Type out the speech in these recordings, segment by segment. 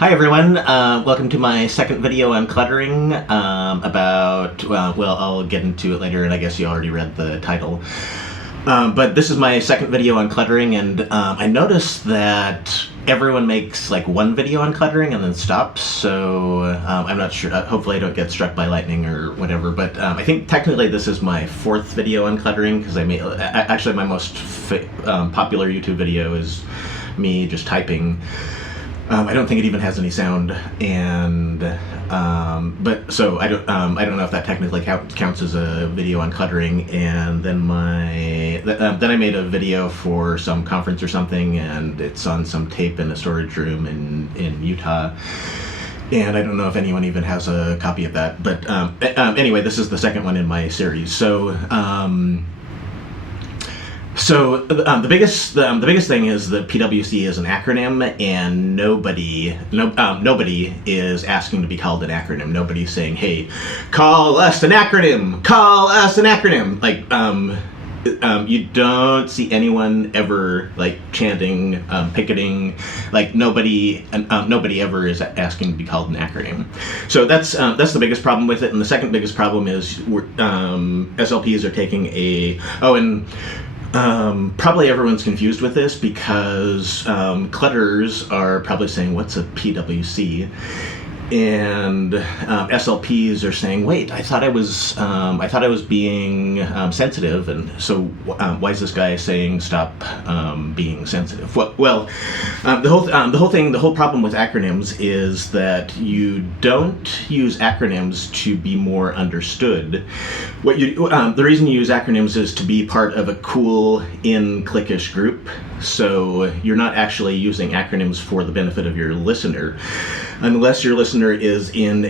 Hi everyone, welcome to my second video on cluttering about, well, I'll get into it later and I guess you already read the title. But this is my second video on cluttering, and I noticed that everyone makes like one video on cluttering and then stops, so I'm not sure, hopefully I don't get struck by lightning or whatever, but I think technically this is my fourth video on cluttering, because I made, actually my most popular YouTube video is me just typing. I don't think it even has any sound, and but so I don't know if that technically counts as a video on cluttering. And then then I made a video for some conference or something, and it's on some tape in a storage room in Utah. And I don't know if anyone even has a copy of that. But anyway, this is the second one in my series. So. The biggest thing is that PWC is an acronym, and nobody is asking to be called an acronym. Nobody's saying, "Hey, call us an acronym! Call us an acronym!" Like, you don't see anyone ever like chanting, picketing. Like nobody ever is asking to be called an acronym. So that's the biggest problem with it. And the second biggest problem is SLPs are taking probably everyone's confused with this, because clutters are probably saying, what's a PWC? And SLPs are saying, wait, I thought I was being sensitive, and so why is this guy saying stop being sensitive? Well, the whole problem with acronyms is that you don't use acronyms to be more understood. The reason you use acronyms is to be part of a cool cliquish group. So you're not actually using acronyms for the benefit of your listener, unless your listener is in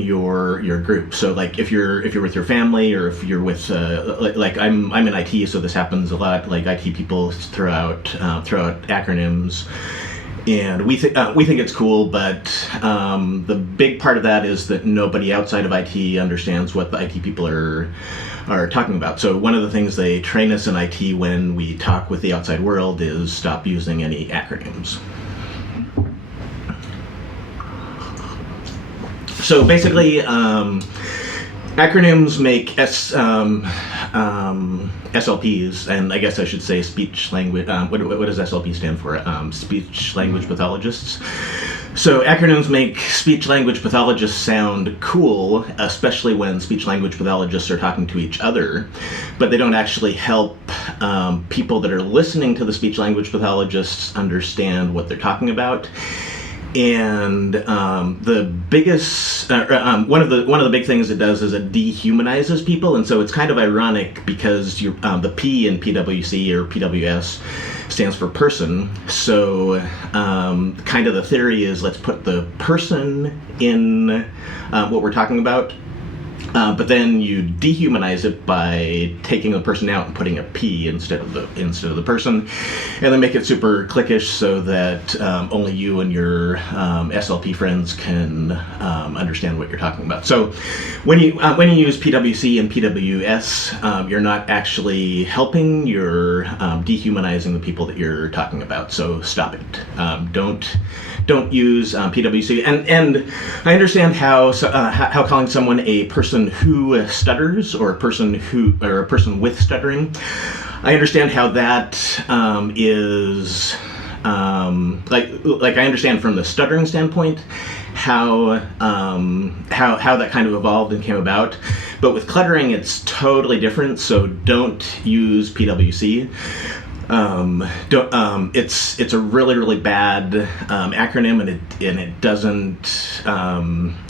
your group. So like if you're with your family, or if you're with like I'm in IT, so this happens a lot. Like IT people throw out acronyms, and we think it's cool, but the big part of that is that nobody outside of IT understands what the IT people are talking about. So one of the things they train us in IT when we talk with the outside world is stop using any acronyms. So basically, acronyms make SLPs, and I guess I should say speech language. What does SLP stand for? Speech Language Pathologists. So acronyms make speech language pathologists sound cool, especially when speech language pathologists are talking to each other, but they don't actually help people that are listening to the speech language pathologists understand what they're talking about. And the biggest one of the big things it does is it dehumanizes people, and so it's kind of ironic, because the P in PWC or PWS stands for person. So kind of the theory is, let's put the person in what we're talking about. But then you dehumanize it by taking the person out and putting a P instead of the person, and then make it super cliquish, so that only you and your SLP friends can understand what you're talking about. So when you use PWC and PWS, you're not actually helping, you're dehumanizing the people that you're talking about. So stop it. Don't use PWC. And I understand how calling someone a person who stutters, or a person with stuttering, I understand how that is like I understand from the stuttering standpoint how that kind of evolved and came about. But with cluttering, it's totally different. So don't use PWC. It's a really bad acronym, and it doesn't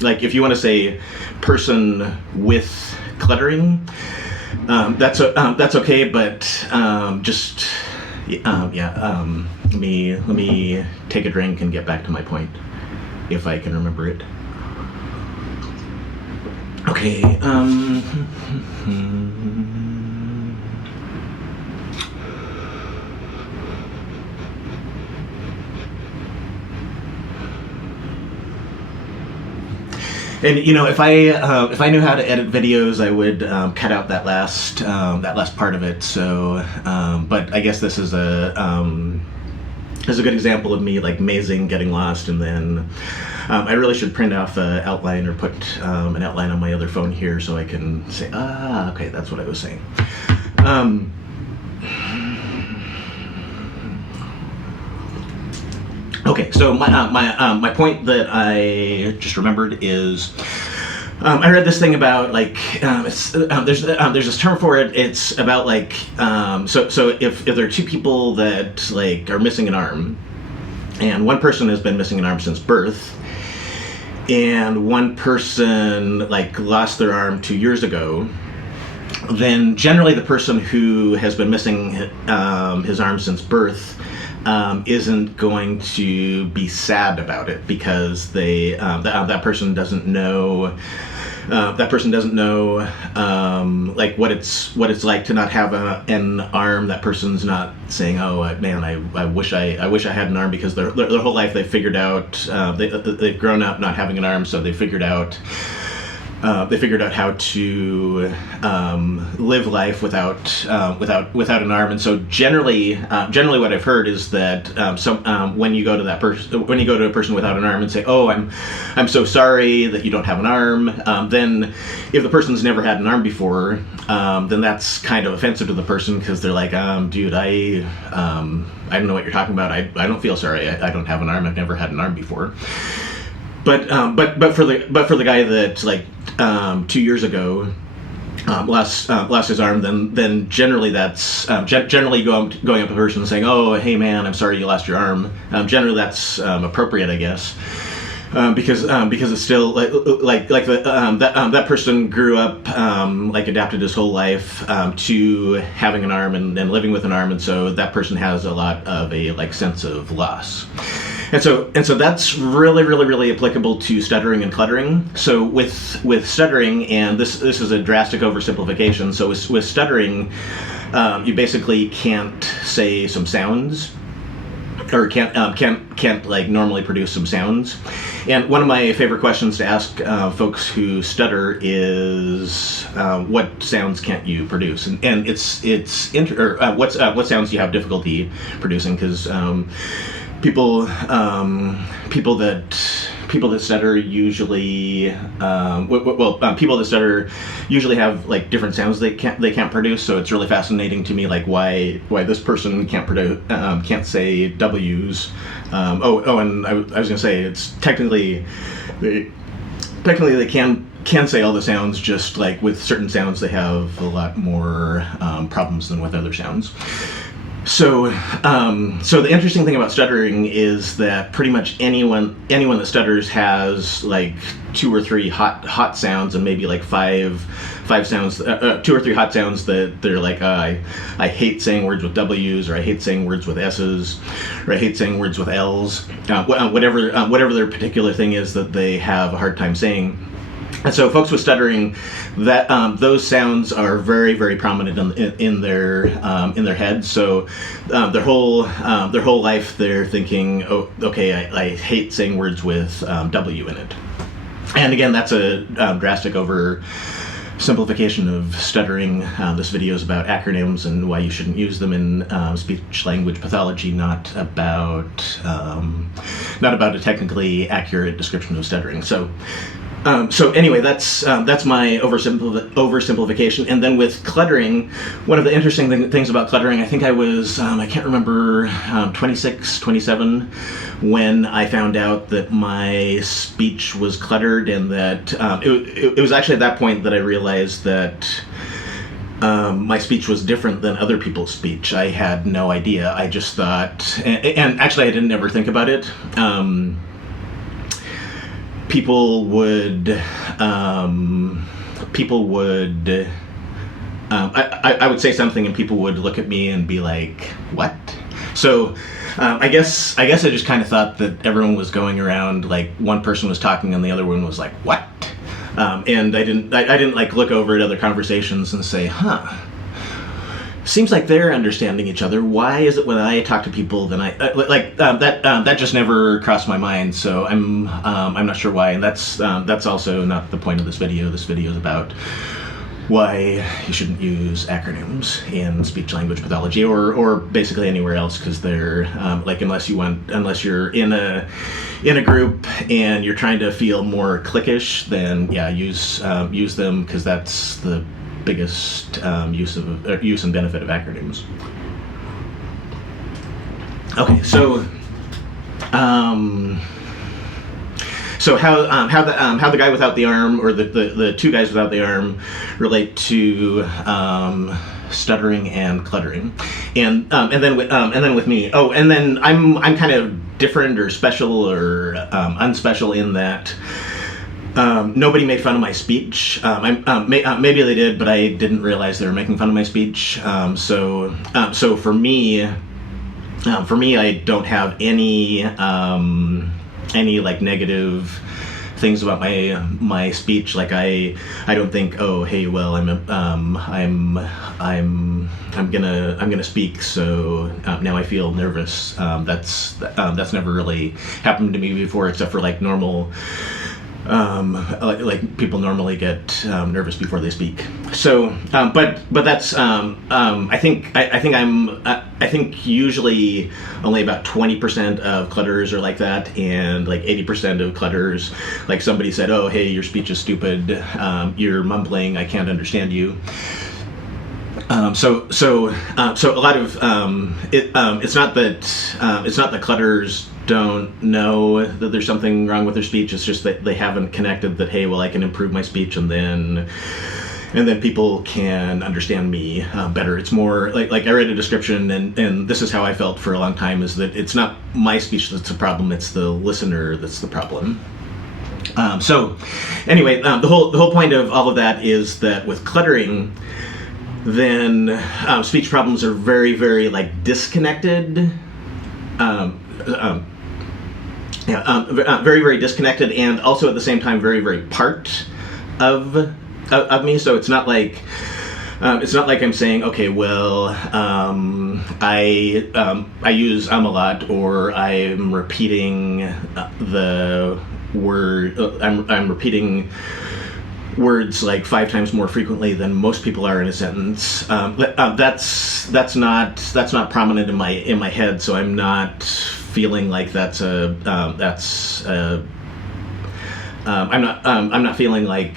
like, if you want to say person with cluttering, that's okay, but just let me take a drink and get back to my point, if I can remember it. Okay. And if I knew how to edit videos, I would cut out that last part of it. So, but I guess this is a is a good example of me like mazing, getting lost, and then I really should print off an outline or put an outline on my other phone here so I can say, okay, that's what I was saying. Okay, so my point that I just remembered is I read this thing about like there's this term for it. It's about like so if there are two people that like are missing an arm, and one person has been missing an arm since birth, and one person like lost their arm 2 years ago, then generally the person who has been missing his arm since birth isn't going to be sad about it because that person doesn't know like what it's like to not have an arm. That person's not saying, "Oh man, I wish I had an arm," because their whole life they've figured out they've grown up not having an arm, so they figured out how to live life without an arm. And so generally what I've heard is that when you go to a person without an arm and say, "Oh, I'm so sorry that you don't have an arm," then if the person's never had an arm before, then that's kind of offensive to the person, because they're like, dude, I don't know what you're talking about. I don't feel sorry. I don't have an arm. I've never had an arm before. But for the guy that like 2 years ago lost his arm, then generally that's generally going up to a person and saying, "Oh, hey man, I'm sorry you lost your arm." Generally that's appropriate, I guess, because it's still like that person grew up like adapted his whole life to having an arm and living with an arm, and so that person has a lot of a like sense of loss. And so that's really applicable to stuttering and cluttering. So with stuttering, and this is a drastic oversimplification. So with stuttering, you basically can't say some sounds, or can't like normally produce some sounds. And one of my favorite questions to ask folks who stutter is, what sounds can't you produce? And what sounds do you have difficulty producing? Because people that stutter usually people that stutter usually have like different sounds they can't produce. So it's really fascinating to me, like why this person can't say W's. And I was gonna say, it's technically they can say all the sounds, just like with certain sounds they have a lot more problems than with other sounds. So the interesting thing about stuttering is that pretty much anyone that stutters has like 2 or 3 hot sounds, and maybe like five sounds, 2 or 3 hot sounds that they're like, I hate saying words with W's, or I hate saying words with S's, or I hate saying words with L's, whatever their particular thing is that they have a hard time saying. And so folks with stuttering, that those sounds are very prominent in their heads. So their whole life they're thinking, "Oh, okay, I hate saying words with W in it." And again, that's a drastic oversimplification of stuttering. This video is about acronyms and why you shouldn't use them in speech language pathology, not about a technically accurate description of stuttering. So anyway, that's my oversimplification. And then with cluttering, one of the interesting things about cluttering, I think I was, I can't remember, 26, 27, when I found out that my speech was cluttered, and that it was actually at that point that I realized that my speech was different than other people's speech. I had no idea. I just thought, and actually I didn't ever think about it. People would I would say something and people would look at me and be like, "What?" So I guess I just kind of thought that everyone was going around like one person was talking and the other one was like, "What?" And I didn't like look over at other conversations and say, seems like they're understanding each other. Why is it when I talk to people, then that just never crossed my mind. So I'm not sure why, and that's also not the point of this video. This video is about why you shouldn't use acronyms in speech language pathology or basically anywhere else, because they're like unless you're in a group and you're trying to feel more cliquish, then yeah, use them, because that's the biggest use and benefit of acronyms. Okay, so how the guy without the arm, or the two guys without the arm, relate to stuttering and cluttering, and then with me. Oh, and then I'm kind of different or special or unspecial in that nobody made fun of my speech. Maybe they did, but I didn't realize they were making fun of my speech. So for me, I don't have any like negative things about my speech. Like I don't think, oh hey, well I'm gonna speak, so now I feel nervous. That's never really happened to me before, except for like normal. Like people normally get nervous before they speak. So, but that's I think usually only about 20% of clutters are like that, and like 80% of clutters, like somebody said, oh hey, your speech is stupid, you're mumbling, I can't understand you. So a lot of it's not that clutters don't know that there's something wrong with their speech. It's just that they haven't connected that, hey, well, I can improve my speech, and then people can understand me better. It's more like I read a description, and this is how I felt for a long time, is that it's not my speech that's the problem, it's the listener that's the problem. So anyway, the whole point of all of that is that with cluttering, then speech problems are very, very like disconnected. Very, very disconnected, and also at the same time very, very part of me. So it's not like I'm saying, okay, well, I use a lot, or I'm repeating the word. I'm repeating words like 5 times more frequently than most people are in a sentence. That's not prominent in my head, so I'm not feeling like I'm not feeling like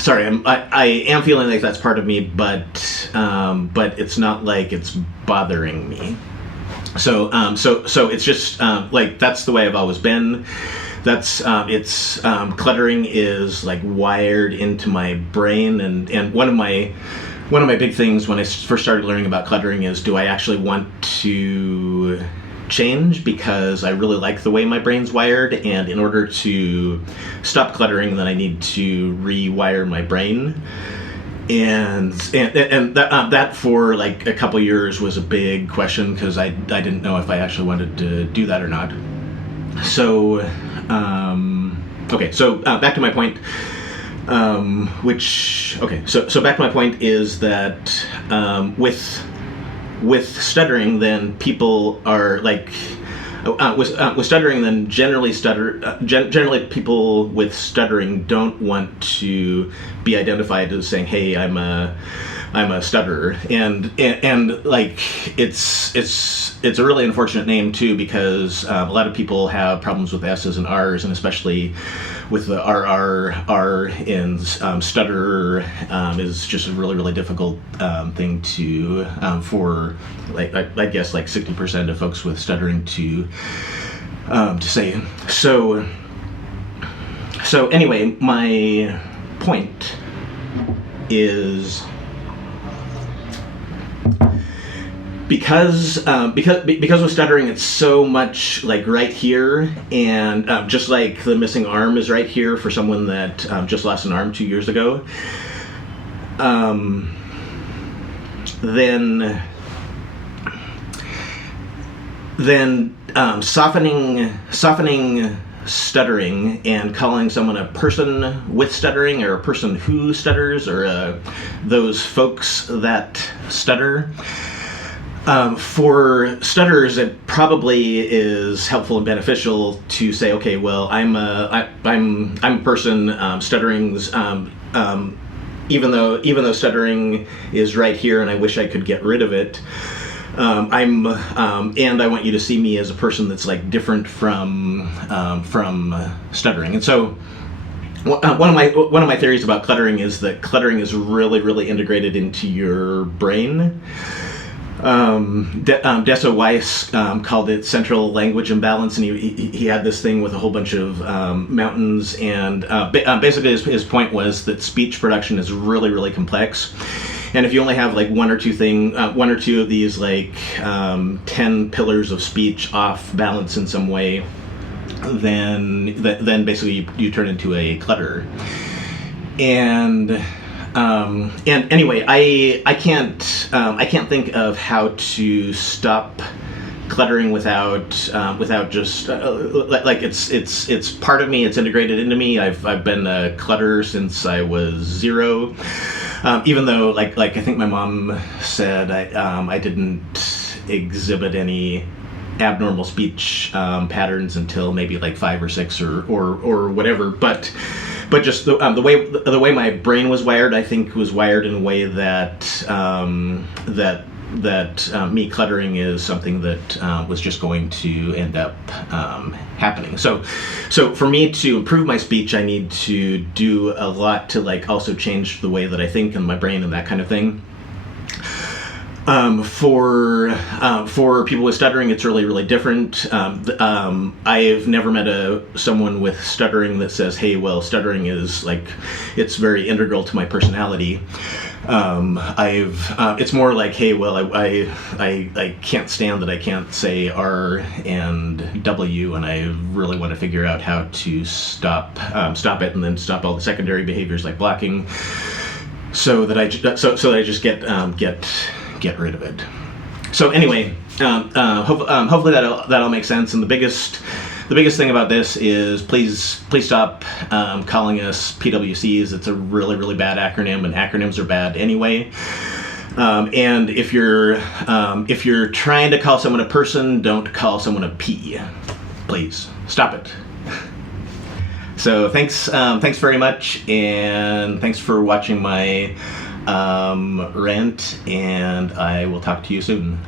sorry, I am feeling like that's part of me, but it's not like it's bothering me. So it's just like that's the way I've always been. That's cluttering is like wired into my brain, and one of my big things when I first started learning about cluttering is, do I actually want to change, because I really like the way my brain's wired, and in order to stop cluttering, then I need to rewire my brain. And that for like a couple years was a big question, because I didn't know if I actually wanted to do that or not. So okay, so back to my point. So back to my point is that with stuttering, then people are like with stuttering, then generally people with stuttering don't want to be identified as saying, hey, I'm a stutterer, and like it's a really unfortunate name too, because a lot of people have problems with S's and R's, and especially with the R in stutterer is just a really, really difficult thing to for like I guess like 60% of folks with stuttering to say. So anyway, my point is, because with stuttering, it's so much like right here, and just like the missing arm is right here for someone that just lost an arm 2 years ago, then softening stuttering and calling someone a person with stuttering, or a person who stutters, or those folks that stutter, For stutterers, it probably is helpful and beneficial to say, okay, well, I'm a person stuttering's. Even though stuttering is right here, and I wish I could get rid of it. And I want you to see me as a person that's like different from stuttering. And so, one of my theories about cluttering is that cluttering is really integrated into your brain. Dessa Weiss called it central language imbalance, and he had this thing with a whole bunch of mountains, and basically his point was that speech production is really complex, and if you only have like one or two of these like 10 pillars of speech off balance in some way, then basically you turn into a clutterer. And anyway, I can't think of how to stop cluttering without just like it's part of me. It's integrated into me. I've been a clutterer since I was 0. Even though like I think my mom said I didn't exhibit any abnormal speech patterns until maybe like 5 or 6 or whatever, but just the way my brain was wired, I think was wired in a way that me cluttering is something that was just going to end up happening. So for me to improve my speech, I need to do a lot to like also change the way that I think and my brain and that kind of thing. For people with stuttering, it's really different. I've never met someone with stuttering that says, "Hey, well, stuttering is like it's very integral to my personality." It's more like, "Hey, well, I can't stand that I can't say R and W, and I really want to figure out how to stop it, and then stop all the secondary behaviors like blocking, so that I just get rid of it." So anyway, hopefully that'll make sense. And the biggest thing about this is please stop calling us PWCs. It's a really bad acronym, and acronyms are bad anyway. And if you're trying to call someone a person, don't call someone a P. Please stop it. So thanks very much, and thanks for watching my rant, and I will talk to you soon.